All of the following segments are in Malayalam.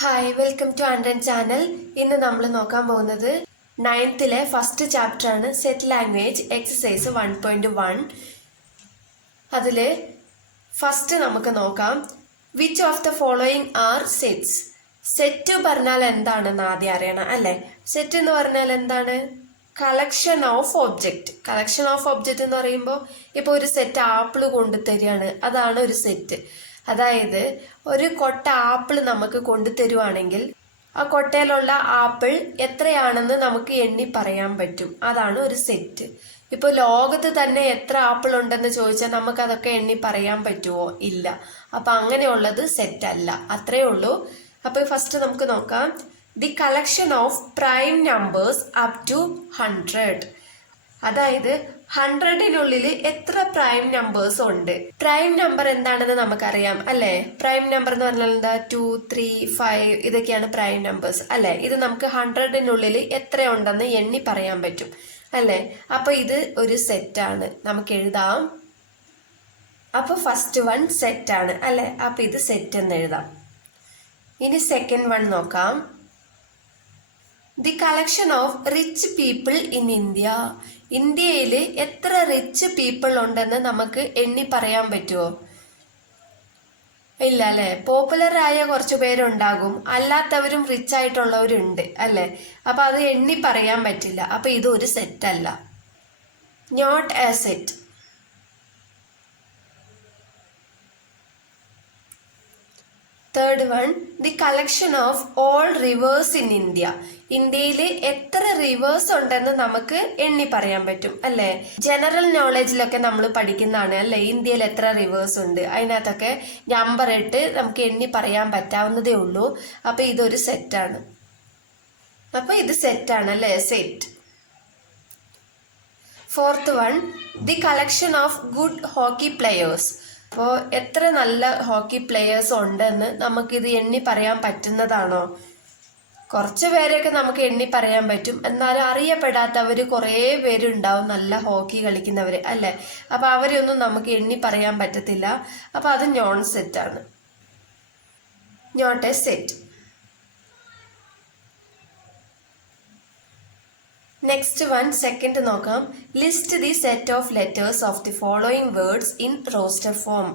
ഹായ് വെൽക്കം ടു ആൻഡ്രൻ ചാനൽ. ഇന്ന് നമ്മൾ നോക്കാൻ പോകുന്നത് 9th ഫസ്റ്റ് ചാപ്റ്റർ ആണ്, സെറ്റ് ലാംഗ്വേജ് എക്സസൈസ് 1.1. അതിൽ ഫസ്റ്റ് നമുക്ക് നോക്കാം, which of the following are sets. Set പറഞ്ഞാൽ എന്താണെന്ന് ആദ്യം അറിയണം അല്ലേ. സെറ്റ് എന്ന് പറഞ്ഞാൽ എന്താണ്? Collection of object. Collection of object എന്ന് പറയുമ്പോൾ ഇപ്പോൾ ഒരു സെറ്റ് ആപ്പിൾ കൊണ്ടുതരികയാണ്, അതാണ് ഒരു സെറ്റ്. അതായത് ഒരു കൊട്ട ആപ്പിൾ നമുക്ക് കൊണ്ടുതരുവാണെങ്കിൽ ആ കൊട്ടയിലുള്ള ആപ്പിൾ എത്രയാണെന്ന് നമുക്ക് എണ്ണി പറയാൻ പറ്റും, അതാണ് ഒരു സെറ്റ്. ഇപ്പോൾ ലോകത്ത് തന്നെ എത്ര ആപ്പിൾ ഉണ്ടെന്ന് ചോദിച്ചാൽ നമുക്ക് അതൊക്കെ എണ്ണി പറയാൻ പറ്റുമോ? ഇല്ല. അപ്പം അങ്ങനെയുള്ളത് സെറ്റ് അല്ല, അത്രേ ഉള്ളൂ. അപ്പോൾ ഫസ്റ്റ് നമുക്ക് നോക്കാം, the collection of prime numbers up to 100. അതായത് 100-നുള്ളിൽ എത്ര പ്രൈം നമ്പേഴ്സ് ഉണ്ട്. പ്രൈം നമ്പർ എന്താണെന്ന് നമുക്കറിയാം അല്ലെ. പ്രൈം നമ്പർ എന്ന് പറഞ്ഞാൽ എന്താ? 2, 3, 5 ഇതൊക്കെയാണ് പ്രൈം നമ്പേഴ്സ് അല്ലെ. ഇത് നമുക്ക് 100-നുള്ളിൽ എത്ര ഉണ്ടെന്ന് എണ്ണി പറയാൻ പറ്റും അല്ലെ. അപ്പൊ ഇത് ഒരു സെറ്റാണ്, നമുക്ക് എഴുതാം. അപ്പൊ ഫസ്റ്റ് വൺ സെറ്റ് ആണ് അല്ലെ. അപ്പൊ ഇത് സെറ്റ് എന്ന് എഴുതാം. ഇനി സെക്കൻഡ് വൺ നോക്കാം, the collection of rich people in India. ഇന്ത്യയിൽ എത്ര റിച്ച് പീപ്പിൾ ഉണ്ടെന്ന് നമുക്ക് എണ്ണി പറയാൻ പറ്റുമോ? ഇല്ല അല്ലെ. പോപ്പുലർ ആയ കുറച്ച് പേരുണ്ടാകും, അല്ലാത്തവരും റിച്ച് ആയിട്ടുള്ളവരുണ്ട് അല്ലെ. അപ്പൊ അത് എണ്ണി പറയാൻ പറ്റില്ല. അപ്പൊ ഇത് ഒരു സെറ്റ് അല്ല, not a set. Third one, the collection of all rivers in India. ഇന്ത്യയിൽ എത്ര റിവേഴ്സ് ഉണ്ടെന്ന് നമുക്ക് എണ്ണി പറയാൻ പറ്റും അല്ലെ. ജനറൽ നോളജിലൊക്കെ നമ്മൾ പഠിക്കുന്നതാണ് അല്ലെ, ഇന്ത്യയിൽ എത്ര റിവേഴ്സ് ഉണ്ട്. അതിനകത്തൊക്കെ നമ്പർ ഇട്ട് നമുക്ക് എണ്ണി പറയാൻ പറ്റാവുന്നതേ ഉള്ളൂ. അപ്പൊ ഇതൊരു സെറ്റാണ്. അപ്പൊ ഇത് സെറ്റാണ് അല്ലെ, set. Fourth one, the collection of good hockey players. അപ്പോൾ എത്ര നല്ല ഹോക്കി പ്ലെയേഴ്സ് ഉണ്ടെന്ന് നമുക്കിത് എണ്ണി പറയാൻ പറ്റുന്നതാണോ? കുറച്ച് പേരെയൊക്കെ നമുക്ക് എണ്ണി പറയാൻ പറ്റും, എന്നാലും അറിയപ്പെടാത്തവർ കുറേ പേരുണ്ടാവും നല്ല ഹോക്കി കളിക്കുന്നവര് അല്ലെ. അപ്പൊ അവരെയൊന്നും നമുക്ക് എണ്ണി പറയാൻ പറ്റത്തില്ല. അപ്പൊ അത് നോൺ സെറ്റ് ആണ്, not a set. Next one second നോക്കാം, list the set of letters of the following words in roster form.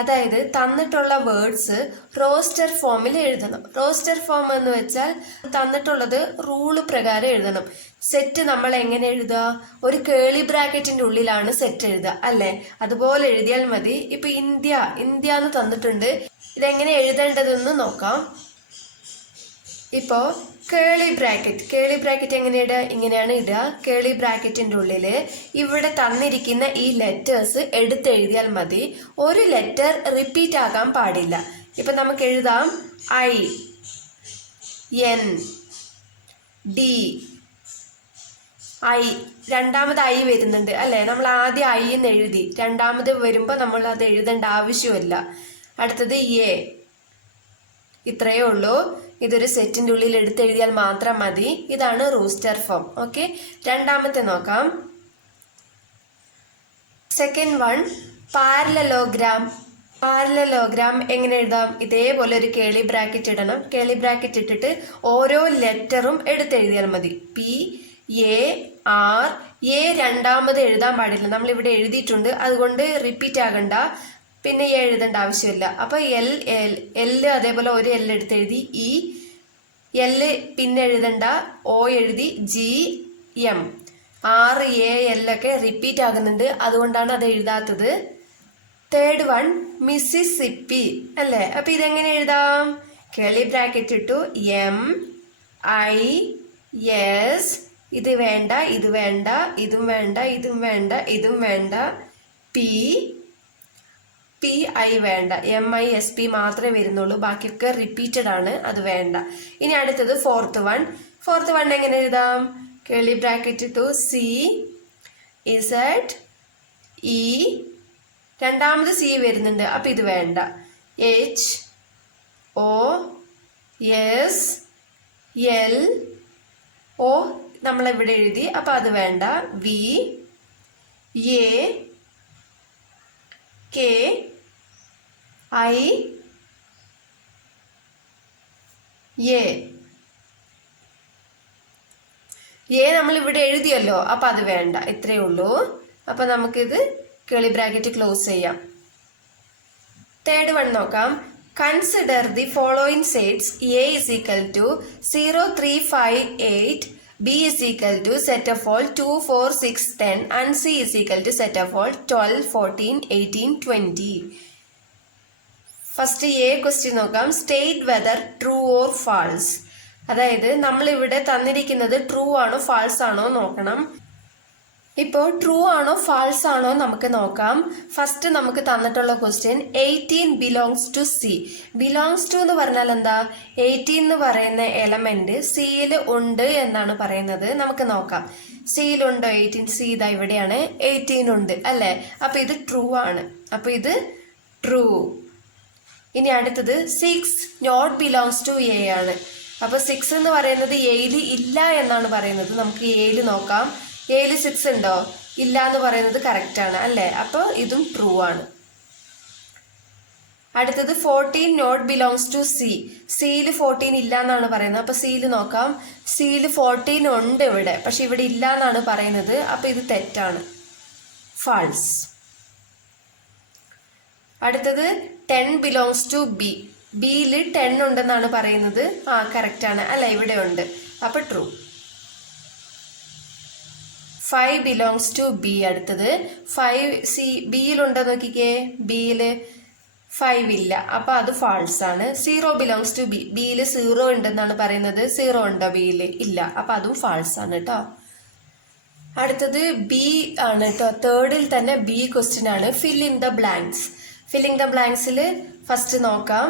അതായത് തന്നിട്ടുള്ള വേർഡ്സ് റോസ്റ്റർ ഫോമിൽ എഴുതണം. റോസ്റ്റർ ഫോം എന്ന് വെച്ചാൽ തന്നിട്ടുള്ളത് റൂള് പ്രകാരം എഴുതണം. സെറ്റ് നമ്മൾ എങ്ങനെ എഴുതുക? ഒരു കേളി ബ്രാക്കറ്റിന്റെ ഉള്ളിലാണ് സെറ്റ് എഴുതുക അല്ലെ. അതുപോലെ എഴുതിയാൽ മതി. ഇപ്പൊ ഇന്ത്യ എന്ന് തന്നിട്ടുണ്ട്, ഇതെങ്ങനെ എഴുതേണ്ടതെന്ന് നോക്കാം. ഇപ്പോ കേളി ബ്രാക്കറ്റ് എങ്ങനെ ഇടുക? ഇങ്ങനെയാണ് ഇടുക. കേളി ബ്രാക്കറ്റിന്റെ ഉള്ളില് ഇവിടെ തന്നിരിക്കുന്ന ഈ ലെറ്റേഴ്സ് എടുത്തെഴുതിയാൽ മതി. ഒരു ലെറ്റർ റിപ്പീറ്റ് ആകാൻ പാടില്ല. ഇപ്പൊ നമുക്ക് എഴുതാം I, N, D, I. രണ്ടാമത് I വരുന്നുണ്ട് അല്ലെ. നമ്മൾ ആദ്യം I എന്ന് എഴുതി, രണ്ടാമത് വരുമ്പോ നമ്മൾ അത് എഴുതേണ്ട ആവശ്യമില്ല. അടുത്തത് A. ഇത്രയേ ഉള്ളൂ. ഇതൊരു സെറ്റിന്റെ ഉള്ളിൽ എടുത്തെഴുതിയാൽ മാത്രം മതി. ഇതാണ് റൂസ്റ്റർ ഫോം. ഓക്കെ, രണ്ടാമത്തെ നോക്കാം. സെക്കൻഡ് വൺ, പാരലലോഗ്രാം എങ്ങനെ എഴുതാം? ഇതേപോലെ ഒരു കേളി ബ്രാക്കറ്റ് ഇടണം. കേളി ബ്രാക്കറ്റ് ഇട്ടിട്ട് ഓരോ ലെറ്ററും എടുത്തെഴുതിയാൽ മതി. PAR. എ രണ്ടാമത് എഴുതാൻ പാടില്ല, നമ്മൾ ഇവിടെ എഴുതിയിട്ടുണ്ട്, അതുകൊണ്ട് റിപ്പീറ്റ് ആകണ്ട. പിന്നെ എഴുതേണ്ട ആവശ്യമില്ല. അപ്പൊ L അതേപോലെ ഒരു L എടുത്തെഴുതി. L പിന്നെ എഴുതണ്ട, O എഴുതി. GM. RAL ഒക്കെ റിപ്പീറ്റ് ആകുന്നുണ്ട്, അതുകൊണ്ടാണ് അത് എഴുതാത്തത്. തേർഡ് വൺ, മിസിസിപ്പി അല്ലേ. അപ്പൊ ഇതെങ്ങനെ എഴുതാം? കേളി ബ്രാക്കറ്റ് ഇട്ടു, MIS. ഇത് വേണ്ട, ഇത് വേണ്ട, ഇതും വേണ്ട, ഇതും വേണ്ട, ഇതും വേണ്ട. PI വേണ്ട, MISP മാത്രമേ വരുന്നുള്ളൂ, ബാക്കിയൊക്കെ റിപ്പീറ്റഡ് ആണ്, അത് വേണ്ട. ഇനി അടുത്തത് ഫോർത്ത് വൺ എങ്ങനെ എഴുതാം? കേളി ബ്രാക്കറ്റ് ഇട്ടു, CZE. രണ്ടാമത് C വരുന്നുണ്ട്, അപ്പൊ ഇത് വേണ്ട. HOSLO നമ്മളിവിടെ എഴുതി, അപ്പൊ അത് വേണ്ട. VAKI എ നമ്മൾ ഇവിടെ എഴുതിയല്ലോ, അപ്പൊ അത് വേണ്ട, ഇത്രയേ ഉള്ളൂ. അപ്പൊ നമുക്കിത് കേളി ബ്രാക്കറ്റ് ക്ലോസ് ചെയ്യാം. തേർഡ് വൺ നോക്കാം. Consider the following sets. A is equal to 0, 3, 5, 8, B is equal to set of all 2, 4, 6, 10 and C is equal to set of all 12, 14, 18, 20. First a question നോക്കാം. State whether true or false. അതായത് നമ്മൾ ഇവിടെ തന്നിരിക്കുന്നത് ട്രൂ ആണോ ഫാൾസ് ആണോ നോക്കണം. ഇപ്പോൾ ട്രൂ ആണോ ഫാൾസ് ആണോ നമുക്ക് നോക്കാം. ഫസ്റ്റ് നമുക്ക് തന്നിട്ടുള്ള question 18 belongs to C. Belongs to എന്ന് പറഞ്ഞാൽ എന്താ? 18 എന്ന് പറയുന്ന എലമെന്റ് സിയിൽ ഉണ്ട് എന്നാണ് പറയുന്നത്. നമുക്ക് നോക്കാം, സിയിലുണ്ടോ 18? സി ഇതാ ഇവിടെയാണ്, 18 ഉണ്ട് അല്ലേ? അപ്പൊ ഇത് ട്രൂ ആണ്, അപ്പൊ ഇത് ട്രൂ. ഇനി അടുത്തത് 6 നോട്ട് ബിലോങ്സ് ടു എ ആണ്. അപ്പൊ 6 എന്ന് പറയുന്നത് എയിൽ ഇല്ല എന്നാണ് പറയുന്നത്. നമുക്ക് എയിൽ നോക്കാം. എയിൽ 6 ഉണ്ടോ? ഇല്ല എന്ന് പറയുന്നത് കറക്റ്റ് ആണ് അല്ലേ? അപ്പോൾ ഇതും ട്രൂ ആണ്. അടുത്തത് 14 നോട്ട് ബിലോങ്സ് ടു സി. സിയിൽ 14 ഇല്ല എന്നാണ് പറയുന്നത്. അപ്പൊ സിയിൽ നോക്കാം. സിയിൽ 14 ഉണ്ട് ഇവിടെ, പക്ഷെ ഇവിടെ ഇല്ല എന്നാണ് പറയുന്നത്. അപ്പൊ ഇത് തെറ്റാണ്, ഫാൾസ്. അടുത്തത് 10 ബിലോങ്സ് ടു ബി. ബിയിൽ 10 ഉണ്ടെന്നാണ് പറയുന്നത്. കറക്റ്റ് ആണ് അല്ല, ഇവിടെ ഉണ്ട്, അപ്പൊ ട്രൂ. 5 belongs to B. അടുത്തത് 5 സി ബിയിലുണ്ടോ നോക്കിക്കേ. ബിയിൽ 5 ഇല്ല, അപ്പൊ അത് ഫാൾസ് ആണ്. 0 ബിലോങ്സ് ടു ബി. ബിയിൽ 0 ഉണ്ടെന്നാണ് പറയുന്നത്. 0 ഉണ്ടോ ബിയിൽ? ഇല്ല, അപ്പൊ അതും ഫാൾസ് ആണ് കേട്ടോ. അടുത്തത് ബി ആണ് കേട്ടോ. തേർഡിൽ തന്നെ ബി ക്വസ്റ്റ്യൻ ആണ്. Fill in the blanks. Filling the ബ്ലാങ്ക്സിൽ ഫസ്റ്റ് നോക്കാം.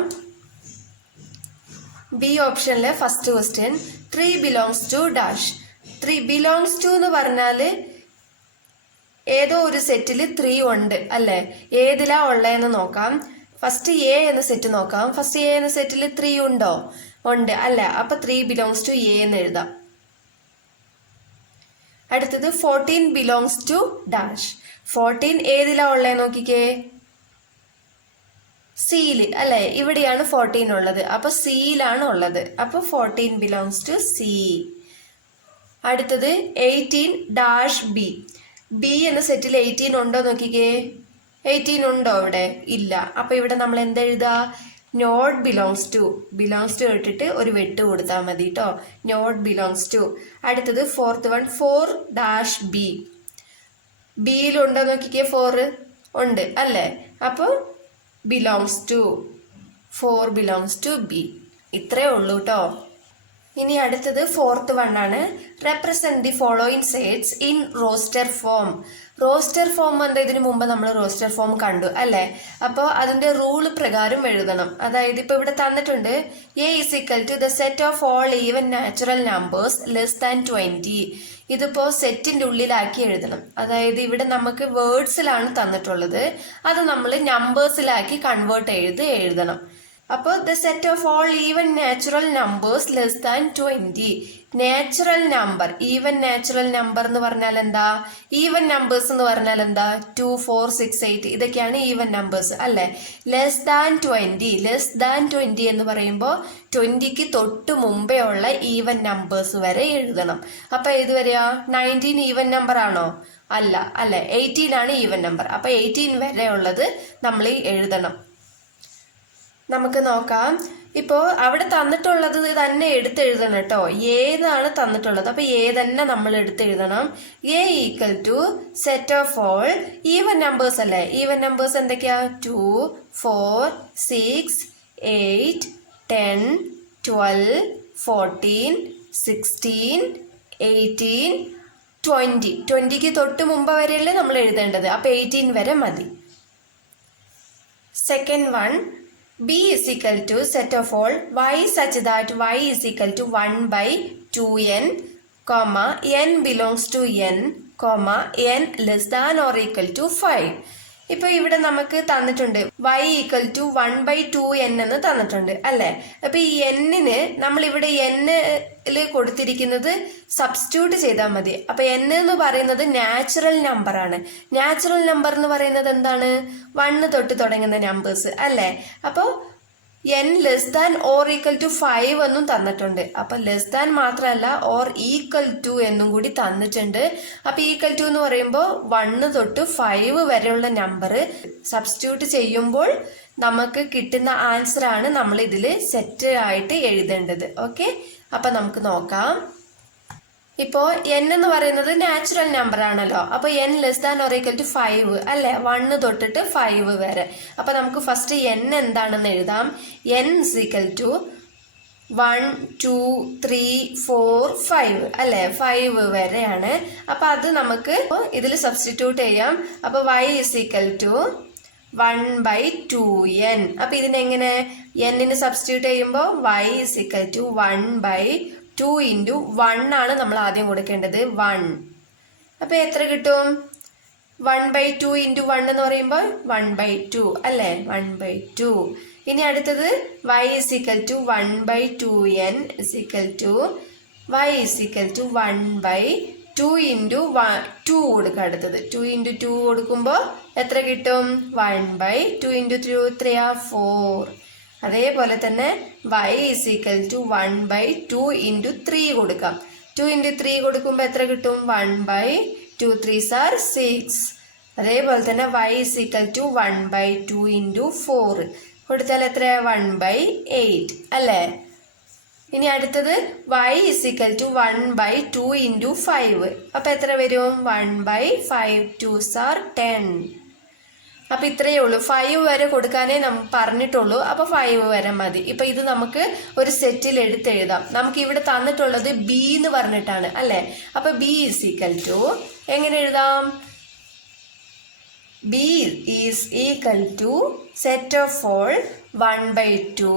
ബി ഓപ്ഷനിലെ first question 3 belongs to dash. 3 belongs to എന്ന് പറഞ്ഞാൽ ഏതോ ഒരു സെറ്റിൽ 3 ഉണ്ട് അല്ലേ? ഏതിലാ ഉള്ളതെന്ന് നോക്കാം. ഫസ്റ്റ് എ എന്ന സെറ്റ് നോക്കാം. ഫസ്റ്റ് എ എന്ന സെറ്റിൽ 3 ഉണ്ടോ? ഉണ്ട് അല്ല, അപ്പൊ 3 ബിലോങ്സ് ടു എ എന്ന് എഴുതാം. അടുത്തത് 14 ബിലോങ്സ് ടു ഡാഷ്. 14 ഏതിലാ ഉള്ളത് നോക്കിക്കേ. സിയിൽ അല്ലെ? ഇവിടെയാണ് 14 ഉള്ളത്, അപ്പൊ സിയിലാണ് ഉള്ളത്. അപ്പൊ 14 ബിലോങ്സ് ടു സി. അടുത്തത് 18 ഡാഷ് ബി. ബി എന്ന സെറ്റിൽ 18 ഉണ്ടോ നോക്കിക്കേ. 18 ഉണ്ടോ ഇവിടെ? ഇല്ല. അപ്പൊ ഇവിടെ നമ്മൾ എന്തെഴുതാ? Not belongs to. Belongs to ഇട്ടിട്ട് ഒരു വെട്ട് കൊടുത്താൽ മതി കേട്ടോ. Not belongs to. അടുത്തത് ഫോർത്ത് വൺ 4 ഡാഷ് ബി. ബിയിലുണ്ടോ നോക്കിക്കേ. 4 ഉണ്ട് അല്ലേ? അപ്പോൾ belongs to. 4 belongs to B. ഇത്രേ ഉള്ളൂ കേട്ടോ. ഇനി അടുത്തത് ഫോർത്ത് വൺ ആണ്. Represent the following sets in roster form. Roster form എന്താ? ഇതിനു മുമ്പ് നമ്മൾ റോസ്റ്റർ ഫോം കണ്ടു അല്ലേ? അപ്പോൾ അതിന്റെ റൂള് പ്രകാരം എഴുതണം. അതായത് ഇപ്പൊ ഇവിടെ തന്നിട്ടുണ്ട് A is equal to the set of all even natural numbers less than 20. ഇതിപ്പോ സെറ്റിന്റെ ഉള്ളിലാക്കി എഴുതണം. അതായത് ഇവിടെ നമുക്ക് വേർഡ്സിലാണ് തന്നിട്ടുള്ളത്, അത് നമ്മൾ നമ്പേഴ്സിലാക്കി കൺവേർട്ട് എഴുതണം. അപ്പോൾ the set of all even natural numbers less than 20. Natural number, even natural number എന്ന് പറഞ്ഞാൽ എന്താ? ഈവൻ നമ്പേഴ്സ് എന്ന് പറഞ്ഞാൽ എന്താ? 2, 4, 6, 8 ഇതൊക്കെയാണ് ഈവൻ നമ്പേഴ്സ് അല്ലെ? Less than 20. ലെസ് ദാൻ 20 എന്ന് പറയുമ്പോൾ 20ക്ക് തൊട്ട് മുമ്പേ ഉള്ള ഈവൻ നമ്പേഴ്സ് വരെ എഴുതണം. അപ്പൊ ഏത് വരെയാ? 19 ഈവൻ നമ്പർ ആണോ? അല്ല അല്ലെ? 18 ആണ് ഈവൻ നമ്പർ. അപ്പൊ 18 വരെ ഉള്ളത് നമ്മൾ എഴുതണം. നമുക്ക് നോക്കാം. ഇപ്പോൾ അവിടെ തന്നിട്ടുള്ളത് തന്നെ എടുത്തെഴുതണം കേട്ടോ. ഏതാണ് തന്നിട്ടുള്ളത്, അപ്പൊ ഏ തന്നെ നമ്മൾ എടുത്തെഴുതണം. A equal to set of all even numbers അല്ലേ? ഈവൻ നമ്പേഴ്സ് എന്തൊക്കെയാ? 2, 4, 6, 8, 10, 12, 14, 16, 18, 20. 20ക്ക് തൊട്ട് മുമ്പ് വരെയല്ലേ നമ്മൾ എഴുതേണ്ടത്. അപ്പൊ 18 വരെ മതി. Second one B is equal to set of all y such that y is equal to 1 by 2n, comma n belongs to n, comma n less than or equal to 5. ഇപ്പൊ ഇവിടെ നമുക്ക് തന്നിട്ടുണ്ട് y equal to 1 by 2n എന്ന് തന്നിട്ടുണ്ട് അല്ലെ? അപ്പൊ ഈ എന്നിന് നമ്മൾ ഇവിടെ n കൊടുത്തിരിക്കുന്നത് സബ്സ്റ്റിറ്റ്യൂട്ട് ചെയ്താൽ മതി. അപ്പൊ n എന്ന് പറയുന്നത് നാച്ചുറൽ നമ്പർ ആണ്. നാച്ചുറൽ നമ്പർ എന്ന് പറയുന്നത് എന്താണ്? 1 തൊട്ട് തുടങ്ങുന്ന നമ്പേഴ്സ് അല്ലെ? അപ്പൊ n less than or equal to 5 എന്നും തന്നിട്ടുണ്ട്. അപ്പൊ ലെസ് ദാൻ മാത്രമല്ല ഓർ ഈക്വൽ ടു എന്നും കൂടി തന്നിട്ടുണ്ട്. അപ്പൊ ഈക്വൽ ടു എന്ന് പറയുമ്പോൾ 1 തൊട്ട് 5 വരെയുള്ള നമ്പർ സബ്സ്റ്റിറ്റ്യൂട്ട് ചെയ്യുമ്പോൾ നമുക്ക് കിട്ടുന്ന ആൻസർ ആണ് നമ്മൾ ഇതിൽ സെറ്റ് ആയിട്ട് എഴുതേണ്ടത്. ഓക്കെ, അപ്പൊ നമുക്ക് നോക്കാം. ഇപ്പോ n എന്ന് പറയുന്നത് നാച്ചുറൽ നമ്പർ ആണല്ലോ. അപ്പൊ n less than or equal to 5 അല്ലെ, 1 തൊട്ടിട്ട് 5 വരെ. അപ്പൊ നമുക്ക് ഫസ്റ്റ് n എന്താണെന്ന് എഴുതാം. n ഇസ് ഈക്വൽ ടു 1 2 3 4 5 അല്ലെ, 5 വരെയാണ്. അപ്പൊ അത് നമുക്ക് ഇതിൽ സബ്സ്റ്റിറ്റ്യൂട്ട് ചെയ്യാം. അപ്പൊ y is equal to 1/2n. അപ്പൊ ഇതിനെങ്ങനെ n സബ്സ്റ്റിറ്റ്യൂട്ട് ചെയ്യുമ്പോൾ y is equal to 1/2 into 1 ആണ് നമ്മൾ ആദ്യം കൊടുക്കേണ്ടത്, 1. അപ്പൊ എത്ര കിട്ടും? 1/2 ഇൻറ്റു 1 എന്ന് പറയുമ്പോൾ 1/2 അല്ലേ, 1/2. ഇനി അടുത്തത് y is equal to 1/2n is equal to y is equal to 1/2 into 2 കൊടുക്കുക. അടുത്തത് 2 ഇൻറ്റു 2 കൊടുക്കുമ്പോൾ എത്ര കിട്ടും? 1/2 ഇൻറ്റു 3 4. അതേപോലെ തന്നെ y is equal to 1/2 into 3 കൊടുക്കാം. 2 ഇൻറ്റു 3 കൊടുക്കുമ്പോൾ എത്ര കിട്ടും? 1/2 3s are 6. അതേപോലെ തന്നെ y is equal to 1/2 into 4 കൊടുത്താൽ എത്ര? 1/8 അല്ലേ. ഇനി അടുത്തത് y is equal to 1/2 into 5. അപ്പൊ എത്ര വരും? 1/5 2s are 10. അപ്പൊ ഇത്രയേ ഉള്ളൂ. 5 വരെ കൊടുക്കാനേ നമുക്ക് പറഞ്ഞിട്ടുള്ളൂ. അപ്പൊ 5 വരെ മതി. ഇപ്പൊ ഇത് നമുക്ക് ഒരു സെറ്റിൽ എടുത്തെഴുതാം. നമുക്ക് ഇവിടെ തന്നിട്ടുള്ളത് ബി എന്ന് പറഞ്ഞിട്ടാണ് അല്ലെ. അപ്പൊ ബി ഈസ് ഈക്വൽ ടു എങ്ങനെ എഴുതാം? B is equal to set of all 1/2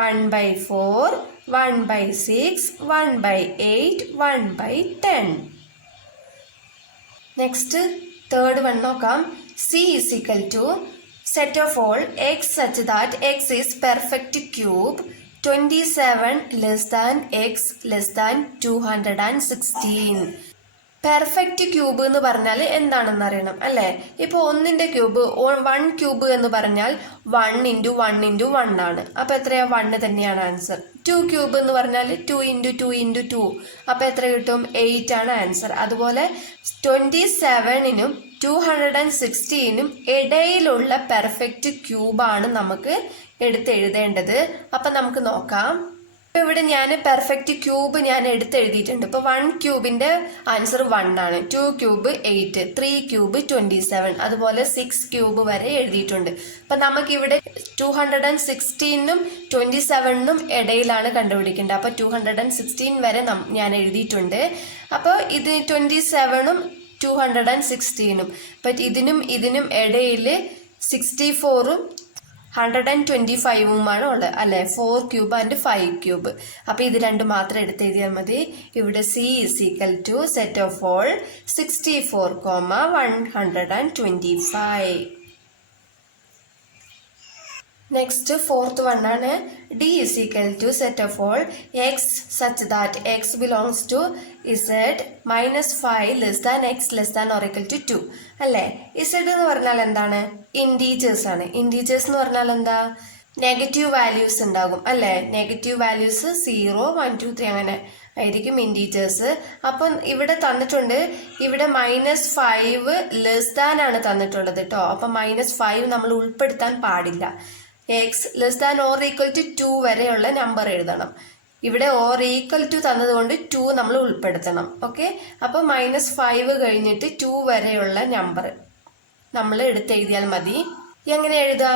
1/4 1/6 1/8 1/10. Next third one നോക്കാം. C is equal to set of all x such that x is perfect cube 27 less than x less than 216. Perfect cube എന്ന് പറഞ്ഞാൽ എന്താണെന്ന് അറിയണം അല്ലേ. ഇപ്പൊ 1ന്റെ ക്യൂബ് 1 ക്യൂബ് എന്ന് പറഞ്ഞാൽ 1 ഇൻറ്റു 1 ഇൻറ്റു 1 ആണ്. അപ്പൊ എത്രയാ? 1 തന്നെയാണ് ആൻസർ. 2 ക്യൂബ് എന്ന് പറഞ്ഞാൽ 2 ഇൻറ്റു 2 ഇൻറ്റു 2. അപ്പൊ എത്ര കിട്ടും? 8 ആണ് ആൻസർ. അതുപോലെ 27നും 216നും ഇടയിലുള്ള പെർഫെക്റ്റ് ക്യൂബാണ് നമുക്ക് എടുത്തെഴുതേണ്ടത്. അപ്പൊ നമുക്ക് നോക്കാം. ഇപ്പൊ ഇവിടെ ഞാൻ പെർഫെക്റ്റ് ക്യൂബ് ഞാൻ എടുത്തെഴുതിയിട്ടുണ്ട്. ഇപ്പൊ 1 ക്യൂബിന്റെ ആൻസർ 1 ആണ്, 2 ക്യൂബ് 8, 3 ക്യൂബ് 27, അതുപോലെ 6 ക്യൂബ് വരെ എഴുതിയിട്ടുണ്ട്. അപ്പൊ നമുക്കിവിടെ 216നും 27നും ഇടയിലാണ് കണ്ടുപിടിക്കേണ്ടത്. അപ്പൊ 216 വരെ ഞാൻ എഴുതിയിട്ടുണ്ട്. അപ്പോൾ ഇത് 27ഉം 216ഉം ഇതിനും ഇടയിൽ 64ഉം 125ഉമാണ് ഉള്ളത് അല്ലെ. 4 ക്യൂബ് ആൻഡ് 5 ക്യൂബ്. അപ്പൊ ഇത് രണ്ട് മാത്രം എടുത്തെഴുതിയാൽ മതി. ഇവിടെ C is equal to set of all 64, 125. Next fourth one ആണ്. D is equal to set of all x such that x belongs to z -5 less than x less than or equal to 2 അല്ലേ. z എന്ന് പറഞ്ഞാൽ എന്താണ്? ഇൻറ്റീജേഴ്സ് ആണ്. ഇൻറ്റീജേഴ്സ് എന്ന് പറഞ്ഞാൽ എന്താ? നെഗറ്റീവ് വാല്യൂസ് ഉണ്ടാകും അല്ലേ. നെഗറ്റീവ് വാല്യൂസ് 0 1 2 3 അങ്ങനെ ആയിരിക്കും ഇൻറ്റീജേഴ്സ്. അപ്പം ഇവിടെ തന്നിട്ടുണ്ട്, ഇവിടെ -5 ലെസ് ദാൻ ആണ് തന്നിട്ടുള്ളത് കേട്ടോ. അപ്പം -5 നമ്മൾ ഉൾപ്പെടുത്താൻ പാടില്ല. x less than or equal to 2 വരെയുള്ള നമ്പർ എഴുതണം. ഇവിടെ ഓർ ഈക്വൽ ടു തന്നതുകൊണ്ട് 2 നമ്മൾ ഉൾപ്പെടുത്തണം. ഓക്കെ, അപ്പൊ -5 കഴിഞ്ഞിട്ട് 2 വരെയുള്ള നമ്പർ നമ്മൾ എടുത്തെഴുതിയാൽ മതി. എങ്ങനെ എഴുതാ?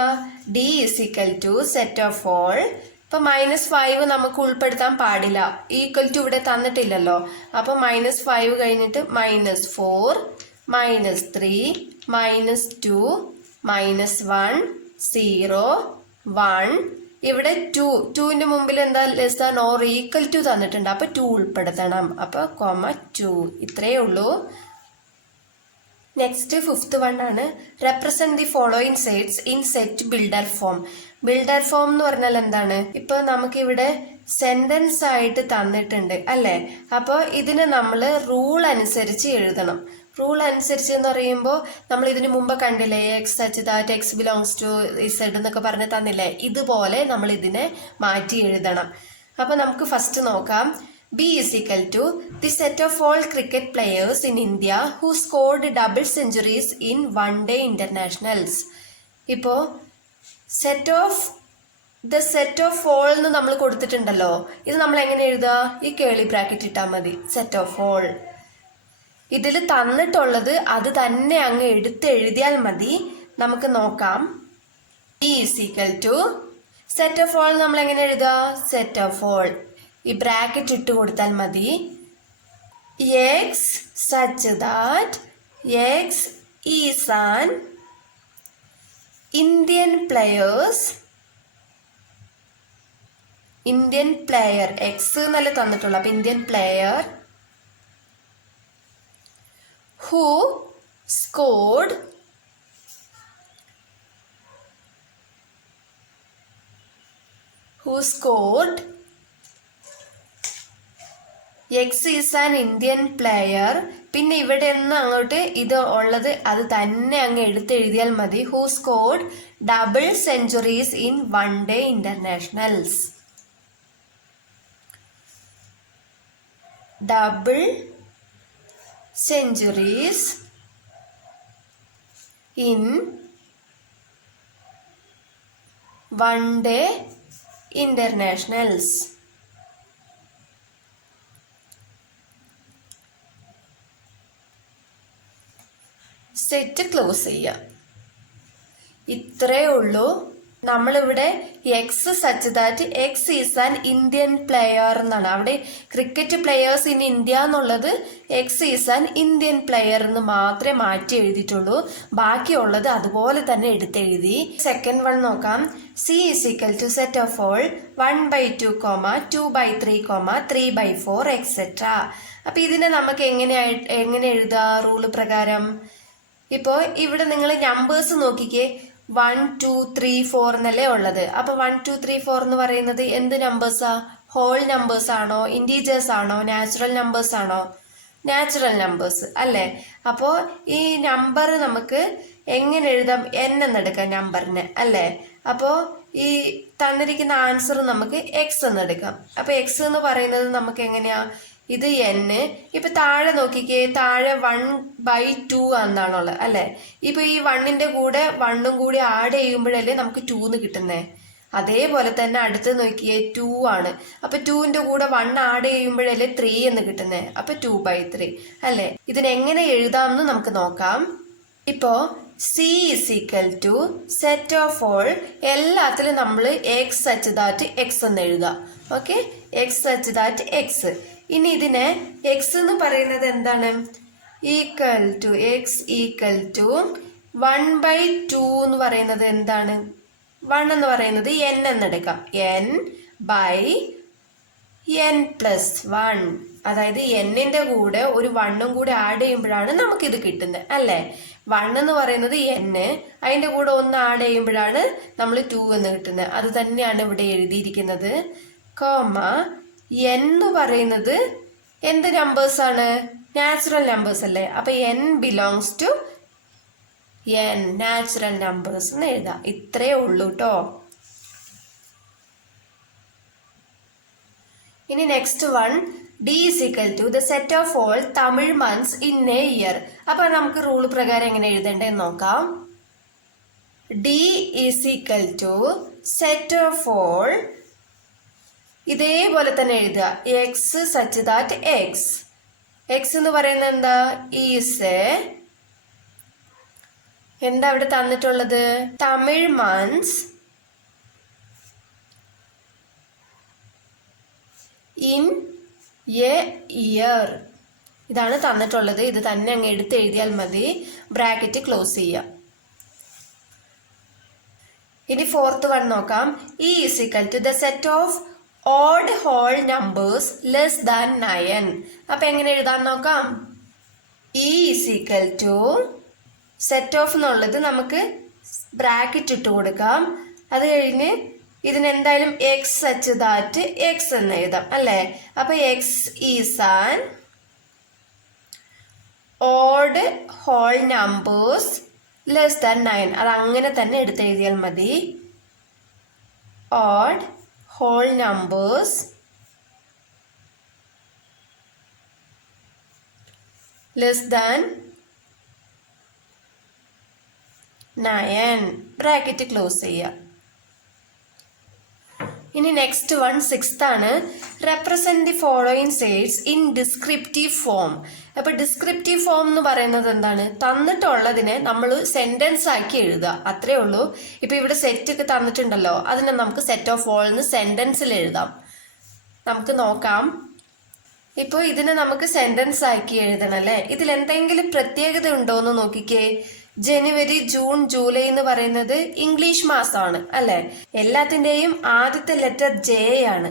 D is equal to set of all. ഇപ്പൊ -5 നമുക്ക് ഉൾപ്പെടുത്താൻ പാടില്ല, ഈക്വൽ ടു ഇവിടെ തന്നിട്ടില്ലല്ലോ. അപ്പൊ -5 കഴിഞ്ഞിട്ട് -4 -3 -2 -1 0 1. ഇവിടെ 2ന്റെ മുമ്പിൽ എന്താ? Less than or equal to തന്നിട്ടുണ്ട്. അപ്പൊ 2 ഉൾപ്പെടുത്തണം. അപ്പൊ 2. ഇത്രയേ ഉള്ളൂ. നെക്സ്റ്റ് ഫിഫ്ത്ത് വൺ ആണ്. Represent the following sets in set builder form. Builder form എന്ന് പറഞ്ഞാൽ എന്താണ്? ഇപ്പൊ നമുക്കിവിടെ സെന്റൻസ് ആയിട്ട് തന്നിട്ടുണ്ട് അല്ലേ. അപ്പോൾ ഇതിന് നമ്മൾ റൂൾ അനുസരിച്ച് എഴുതണം. റൂൾ അനുസരിച്ച് എന്ന് പറയുമ്പോൾ നമ്മൾ ഇതിനു മുമ്പ് കണ്ടില്ലേ, x such that x belongs to Z എന്നൊക്കെ പറഞ്ഞ് തന്നില്ലേ, ഇതുപോലെ നമ്മൾ ഇതിനെ മാറ്റി എഴുതണം. അപ്പൊ നമുക്ക് ഫസ്റ്റ് നോക്കാം. B is equal to the set of all cricket players in India who scored double centuries in one-day internationals. ഇപ്പോ the set of all എന്ന് നമ്മൾ കൊടുത്തിട്ടുണ്ടല്ലോ, ഇത് നമ്മൾ എങ്ങനെ എഴുതുക? ഈ കേളി ബ്രാക്കറ്റ് ഇട്ടാൽ മതി. സെറ്റ് ഓഫ് ഓൾ ഇതിൽ തന്നിട്ടുള്ളത് അത് തന്നെ അങ്ങ് എടുത്ത് എഴുതിയാൽ മതി. നമുക്ക് നോക്കാം. B is equal to set of all നമ്മൾ എങ്ങനെ എഴുതുക? സെറ്റ് ഓഫ് ഓൾ ഈ ബ്രാക്കറ്റ് ഇട്ട് കൊടുത്താൽ മതി. X such that x is an Indian player X എന്നല്ല തന്നിട്ടുള്ളൂ. അപ്പൊ Indian player who scored X is an Indian player. പിന്നെ ഇവിടെ നിന്ന് അങ്ങോട്ട് ഇത് ഉള്ളത് അത് തന്നെ അങ്ങ് എടുത്തെഴുതിയാൽ മതി. Who scored double centuries in one day internationals. Double centuries in one day internationals. Set close ചെയ്യാം. ഇത്രേ ഉള്ളൂ. നമ്മളിവിടെ x such that x is an Indian player എന്നാണ്. അവിടെ ക്രിക്കറ്റ് പ്ലെയേഴ്സ് ഇൻ ഇന്ത്യ എന്നുള്ളത് x is an Indian player എന്ന് മാത്രമേ മാറ്റി എഴുതിയിട്ടുള്ളൂ. ബാക്കിയുള്ളത് അതുപോലെ തന്നെ എടുത്തെഴുതി. സെക്കൻഡ് വൺ നോക്കാം. C is equal to set of all 1/2, 2/3, 3/4 etcetera. അപ്പൊ ഇതിനെ നമുക്ക് എങ്ങനെ എഴുതാ റൂള് പ്രകാരം? ഇപ്പോ ഇവിടെ നിങ്ങൾ നമ്പേഴ്സ് നോക്കിക്കേ. 1, 2, 3, 4 എന്നല്ലേ ഉള്ളത്. അപ്പൊ 1, 2, 3, 4 എന്ന് പറയുന്നത് എന്ത് നമ്പേഴ്സാ? ഹോൾ നമ്പേഴ്സ് ആണോ, ഇൻറ്റീജേഴ്സ് ആണോ, നാച്ചുറൽ നമ്പേഴ്സ് ആണോ? നാച്ചുറൽ നമ്പേഴ്സ് അല്ലേ. അപ്പോ ഈ നമ്പർ നമുക്ക് എങ്ങനെ എഴുതാം? n എന്നെടുക്കാം നമ്പറിന് അല്ലേ. അപ്പോ ഈ തന്നിരിക്കുന്ന ആൻസർ നമുക്ക് എക്സ് എന്നെടുക്കാം. അപ്പൊ എക്സ് എന്ന് പറയുന്നത് നമുക്ക് എങ്ങനെയാ? ഇത് n. ഇപ്പൊ താഴെ നോക്കിക്കേ, താഴെ 1/2 എന്നാണുള്ളത് അല്ലെ. ഇപ്പൊ ഈ 1ന്റെ കൂടെ 1ഉം കൂടി ആഡ് ചെയ്യുമ്പോഴല്ലേ നമുക്ക് 2 കിട്ടുന്നേ. അതേപോലെ തന്നെ അടുത്ത് നോക്കിയേ 2 ആണ്. അപ്പൊ 2ന്റെ കൂടെ 1 ആഡ് ചെയ്യുമ്പോഴല്ലേ 3 എന്ന് കിട്ടുന്നേ. അപ്പൊ 2/3 അല്ലെ. ഇതിനെങ്ങനെ എഴുതാമെന്ന് നമുക്ക് നോക്കാം. ഇപ്പോ C is equal to set of all, എല്ലാത്തിലും നമ്മൾ എക്സ് സച്ച് ദാറ്റ് എക്സ് എന്ന് എഴുതാം. Okay, x such that x. ഇനി ഇതിനെ എക്സ് എന്ന് പറയുന്നത് എന്താണ്? Equal to x equal to 1/2 എന്ന് പറയുന്നത് എന്താണ്? 1 എന്ന് പറയുന്നത് n എന്നെടുക്കാം. n/n+1. അതായത് n-ന്റെ കൂടെ ഒരു 1ഉം കൂടി ആഡ് ചെയ്യുമ്പോഴാണ് നമുക്കിത് കിട്ടുന്നത് അല്ലേ. 1 എന്ന് പറയുന്നത് n, അതിന്റെ കൂടെ 1 ആഡ് ചെയ്യുമ്പോഴാണ് നമ്മൾ 2 എന്ന് കിട്ടുന്നത്. അത് തന്നെയാണ് ഇവിടെ എഴുതിയിരിക്കുന്നത്. കോമ n എന്ന് പറയുന്നത് എന്ത് നമ്പേഴ്സ് ആണ്? നാച്ചുറൽ നമ്പേഴ്സ് അല്ലേ. അപ്പൊ n belongs to n, natural numbers എന്ന് എഴുതാം. ഇത്രേ ഉള്ളൂ കേട്ടോ. ഇനി next one, D is equal to the set of all Tamil months in a year. അപ്പൊ നമുക്ക് റൂള് പ്രകാരം എങ്ങനെ എഴുതേണ്ടതെന്ന് നോക്കാം. D is equal to set of all, ഇതേപോലെ തന്നെ എഴുതുക. X such that X. X എന്ന് പറയുന്നത് എന്താ? ഈസ് എന്താ അവിടെ തന്നിട്ടുള്ളത്? Tamil months in A year. ഇതാണ് തന്നിട്ടുള്ളത്. ഇത് തന്നെ അങ്ങ് എടുത്ത് എഴുതിയാൽ മതി. ബ്രാക്കറ്റ് ക്ലോസ് ചെയ്യാം. ഇനി ഫോർത്ത് വൺ നോക്കാം. E is equal to the set of odd whole numbers less than 9. അപ്പൊ എങ്ങനെ എഴുതാൻ നോക്കാം. E is equal to set of എന്നുള്ളത് നമുക്ക് ബ്രാക്കറ്റ് ഇട്ട് കൊടുക്കാം. അത് കഴിഞ്ഞ് ഇതിനെന്തായാലും എക്സ് സച്ച് ദാറ്റ് എക്സ് എന്ന് എഴുതാം അല്ലേ. അപ്പൊ x is an odd whole numbers less than 9. അത് അങ്ങനെ തന്നെ എടുത്തെഴുതിയാൽ മതി. Odd whole numbers less than 9. Bracket close ചെയ്യുക. ഇനി നെക്സ്റ്റ് വൺ 6th ആണ്. Represent the following sides in descriptive form. അപ്പൊ ഡിസ്ക്രിപ്റ്റീവ് ഫോം എന്ന് പറയുന്നത് എന്താണ്? തന്നിട്ടുള്ളതിനെ നമ്മൾ സെന്റൻസ് ആക്കി എഴുതുക, അത്രേ ഉള്ളൂ. ഇപ്പൊ ഇവിടെ സെറ്റ് ഒക്കെ തന്നിട്ടുണ്ടല്ലോ, അതിനെ നമുക്ക് സെറ്റ് ഓഫ് ഓൾ എന്ന് സെന്റൻസിൽ എഴുതാം. നമുക്ക് നോക്കാം. ഇപ്പോൾ ഇതിനെ നമുക്ക് സെന്റൻസ് ആക്കി എഴുതണം അല്ലേ. ഇതിൽ എന്തെങ്കിലും പ്രത്യേകത ഉണ്ടോ എന്ന് നോക്കിക്കേ. ജനുവരി, ജൂൺ, ജൂലൈ എന്ന് പറയുന്നത് ഇംഗ്ലീഷ് മാസമാണ് അല്ലേ. എല്ലാത്തിൻ്റെയും ആദ്യത്തെ ലെറ്റർ ജെ ആണ്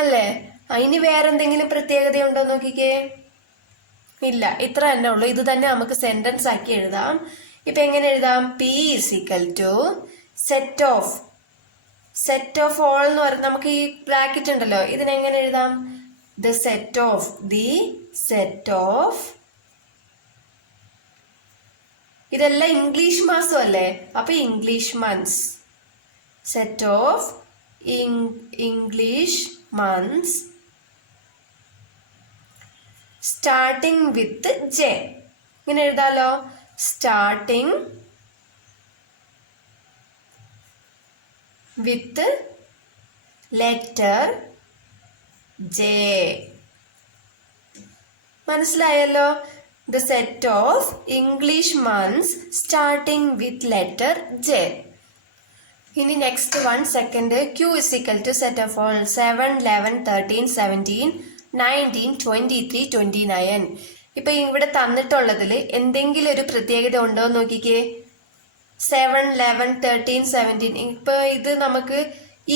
അല്ലേ. അതിന് വേറെന്തെങ്കിലും പ്രത്യേകത ഉണ്ടോ നോക്കിക്കേ. ഇല്ല, ഇത്ര തന്നെ ഉള്ളൂ. ഇത് തന്നെ നമുക്ക് സെന്റൻസ് ആക്കി എഴുതാം. ഇപ്പൊ എങ്ങനെ എഴുതാം? P is equal to set of all എന്ന് പറയുന്നത്, നമുക്ക് ഈ ബ്രാക്കറ്റ് ഉണ്ടല്ലോ, ഇതിനെങ്ങനെ എഴുതാം? the set of ഇതെല്ലാം ഇംഗ്ലീഷ് മാസം അല്ലേ. അപ്പൊ English months, set of English months starting with J. ഇങ്ങനെ എഴുതാലോ, സ്റ്റാർട്ടിങ് വിത്ത് ലെറ്റർ ജെ. മനസ്സിലായല്ലോ? The set of English months starting with letter J. ഇനി next one second. Q is equal to set of all 7, 11, 13, 17, 19, 23, 29. ഇപ്പൊ ഇവിടെ തന്നിട്ടുള്ളതിൽ എന്തെങ്കിലും ഒരു പ്രത്യേകത ഉണ്ടോ എന്ന് നോക്കിക്കേ. 7, 11, 13, 17. ഇപ്പൊ ഇത് നമുക്ക്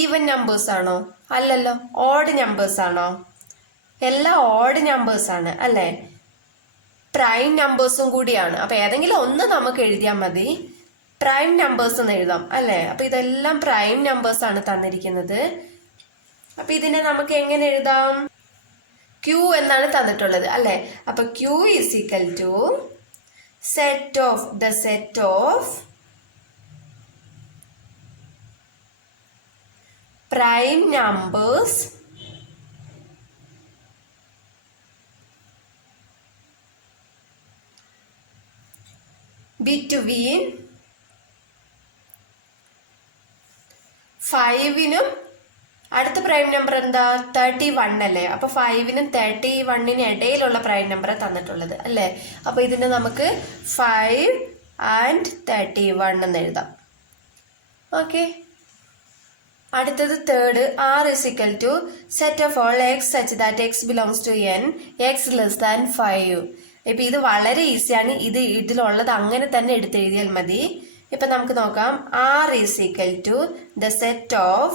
ഈവൻ നമ്പേഴ്സ് ആണോ? അല്ലല്ലോ. ഓഡ് നമ്പേഴ്സ് ആണോ? എല്ലാം ഓഡ് നമ്പേഴ്സ് ആണ് അല്ലേ. പ്രൈം നമ്പേഴ്സും കൂടിയാണ്. അപ്പൊ ഏതെങ്കിലും ഒന്ന് നമുക്ക് എഴുതിയാൽ മതി. പ്രൈം നമ്പേഴ്സ് എന്ന് എഴുതാം അല്ലേ. അപ്പൊ ഇതെല്ലാം പ്രൈം നമ്പേഴ്സ് ആണ് തന്നിരിക്കുന്നത്. അപ്പൊ ഇതിനെ നമുക്ക് എങ്ങനെ എഴുതാം? ക്യൂ എന്നാണ് തന്നിട്ടുള്ളത് അല്ലേ. അപ്പൊ Q is equal to set of prime numbers between 5നും അടുത്ത പ്രൈം നമ്പർ എന്താ? 31 അല്ലേ. അപ്പൊ 5നും 31നും ഇടയിലുള്ള പ്രൈം നമ്പർ തന്നിട്ടുള്ളത് അല്ലേ. അപ്പൊ ഇതിനെ നമുക്ക് 5 and 31 എന്ന് എഴുതാം. ഓക്കെ. അടുത്തത് third. R is equal to set of all x such that x belongs to n, x less than 5. ഇപ്പൊ ഇത് വളരെ ഈസിയാണ്. ഇതിലുള്ളത് അങ്ങനെ തന്നെ എടുത്തെഴുതിയാൽ മതി. ഇപ്പൊ നമുക്ക് നോക്കാം. R is equal to the set of,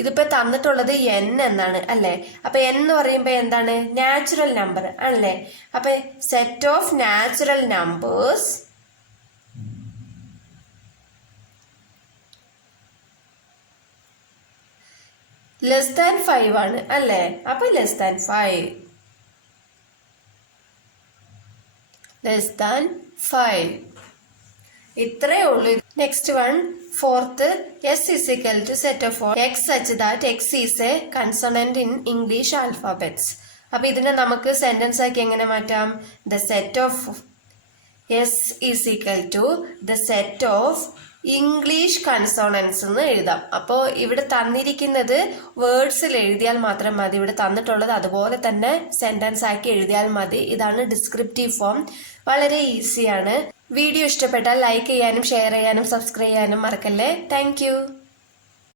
ഇതിപ്പോ തന്നിട്ടുള്ളത് n എന്നാണ് അല്ലേ. അപ്പൊ n എന്ന് പറയുമ്പോ എന്താണ്? നാച്ചുറൽ നമ്പർ അല്ലേ. അപ്പൊ set of natural numbers less than 5 ആണ് അല്ലേ. അപ്പൊ ലെസ് ദാൻ 5 ഇത്രേ ഉള്ളൂ. Next one fourth. S is equal to set of all x such that x is a consonant in English alphabets. അപ്പൊ ഇതിനെ നമുക്ക് സെന്റൻസ് ആക്കി എങ്ങനെ മാറ്റാം? The set of S is equal to the set of English consonants എന്ന് എഴുതാം. അപ്പോൾ ഇവിടെ തന്നിരിക്കുന്നത് വേർഡ്സിൽ എഴുതിയാൽ മാത്രം മതി. ഇവിടെ തന്നിട്ടുള്ളത് അതുപോലെ തന്നെ സെന്റൻസ് ആക്കി എഴുതിയാൽ മതി. ഇതാണ് ഡിസ്ക്രിപ്റ്റീവ് ഫോം. വളരെ ഈസിയാണ്. വീഡിയോ ഇഷ്ടപ്പെട്ടാൽ ലൈക്ക് ചെയ്യാനും ഷെയർ ചെയ്യാനും സബ്സ്ക്രൈബ് ചെയ്യാനും മറക്കല്ലേ. താങ്ക്